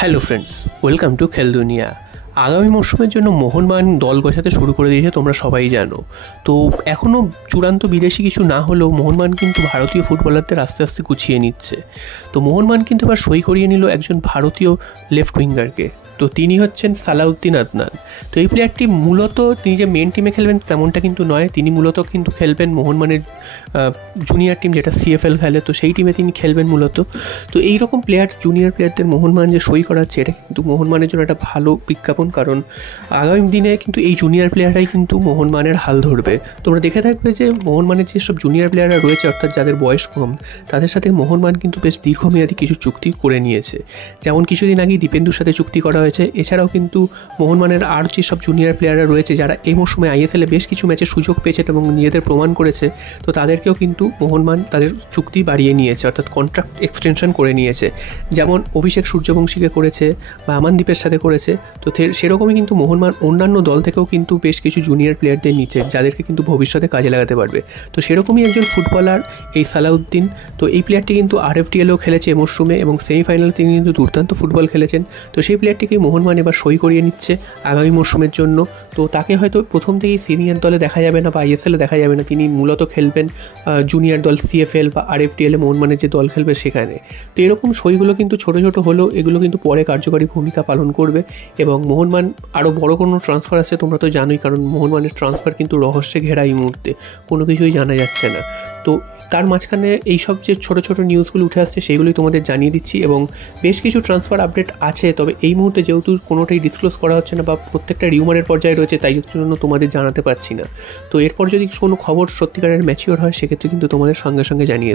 Hello friends, welcome to খেল দুনিয়া। আগামী মরশুমের জন্য মোহনবাগান দল গোছাতে শুরু করে দিয়েছে, তোমরা সবাই জানো। তো এখনও চূড়ান্ত বিদেশি কিছু না হলেও মোহনবাগান কিন্তু ভারতীয় ফুটবলারদের আস্তে আস্তে গুছিয়ে নিচ্ছে। তো মোহনবাগান কিন্তু এবার সই করিয়ে নিল একজন ভারতীয় লেফট উইঙ্গারকে। তো তিনি হচ্ছেন সালাউদ্দিন আদনান। তো এই প্লেয়ারটি মূলত তিনি যে মেন টিমে খেলবেন তেমনটা কিন্তু নয়, তিনি মূলত কিন্তু খেলবেন মোহনবাগানের জুনিয়র টিম যেটা সিএফএল খেলে, তো সেই টিমে তিনি খেলবেন মূলত। তো এইরকম প্লেয়ার জুনিয়র প্লেয়ারদের মোহনবাগান যে সই করাচ্ছে, এটা কিন্তু মোহনবাগানের জন্য একটা ভালো বিজ্ঞাপন, কারণ আগামী দিনে কিন্তু এই জুনিয়র প্লেয়াররাই কিন্তু মোহনবাগানের হাল ধরবে। তোমরা দেখে থাকবে যে মোহনবাগানের যেসব জুনিয়র প্লেয়াররা রয়েছে, অর্থাৎ যাদের বয়স কম, তাদের সাথে মোহনবাগান কিন্তু বেশ দীর্ঘমেয়াদী কিছু চুক্তি করে নিয়েছে। যেমন কিছুদিন আগেই দীপেন্দুর সাথে চুক্তি করা হয়েছে। এছাড়াও কিন্তু মোহনবাগানের আর যেসব জুনিয়র প্লেয়াররা রয়েছে যারা এই মৌসুমে আইএসএলে বেশ কিছু ম্যাচে সুযোগ পেয়েছে এবং নিজেদের প্রমাণ করেছে, তো তাদেরকেও কিন্তু মোহনবাগান তাদের চুক্তি বাড়িয়ে নিয়েছে, অর্থাৎ কন্ট্রাক্ট এক্সটেনশন করে নিয়েছে। যেমন অভিষেক সূর্যবংশীকে করেছে বা আমানদীপের সাথে করেছে। তো সেরকমই কিন্তু মোহনবাগান অন্যান্য দল থেকেও কিন্তু বেশ কিছু জুনিয়র প্লেয়ারদের নিচ্ছে, যাদেরকে কিন্তু ভবিষ্যতে কাজে লাগাতে পারবে। তো সেরকমই একজন ফুটবলার এই সালাউদ্দিন। তো এই প্লেয়ারটি কিন্তু আরএফটিএলও খেলেছে এই মরশুমে এবং সেমিফাইনালে তিনি কিন্তু দুর্দান্ত ফুটবল খেলেছেন। তো সেই প্লেয়ারটিকেই মোহনবাগান এবার সই করিয়ে নিচ্ছে আগামী মরশুমের জন্য। তো তাকে হয়তো প্রথম থেকেই সিনিয়র দলে দেখা যাবে না বা আইএসএলে দেখা যাবে না, তিনি মূলত খেলবেন জুনিয়র দল সিএফএল বা আরএফটিএলে মোহনবাগানের যে দল খেলবে সেখানে। তো এরকম সইগুলো কিন্তু ছোটো ছোটো হলেও এগুলো কিন্তু পরে কার্যকরী ভূমিকা পালন করবে এবং মোহনবাগান আরও বড় কোনো ট্রান্সফার আসছে তোমরা তো জানোই, কারণ মোহনবাগানের ট্রান্সফার কিন্তু রহস্যে ঘেরা এই মুহূর্তে, কোনো কিছুই জানা যাচ্ছে না। তো তার মাঝখানে এইসব যে ছোটো ছোটো নিউজগুলো উঠে আসছে সেইগুলোই তোমাদের জানিয়ে দিচ্ছি এবং বেশ কিছু ট্রান্সফার আপডেট আছে, তবে এই মুহূর্তে যেহেতু কোনোটাই ডিসক্লোজ করা হচ্ছে না বা প্রত্যেকটা রিউমারের পর্যায়ে রয়েছে, তাই জন্য তোমাদের জানাতে পারছি না। তো এরপর যদি কোনো খবর সত্যিকারের ম্যাচিওর হয় সেক্ষেত্রে কিন্তু তোমাদের সঙ্গে সঙ্গে জানিয়ে দেবো।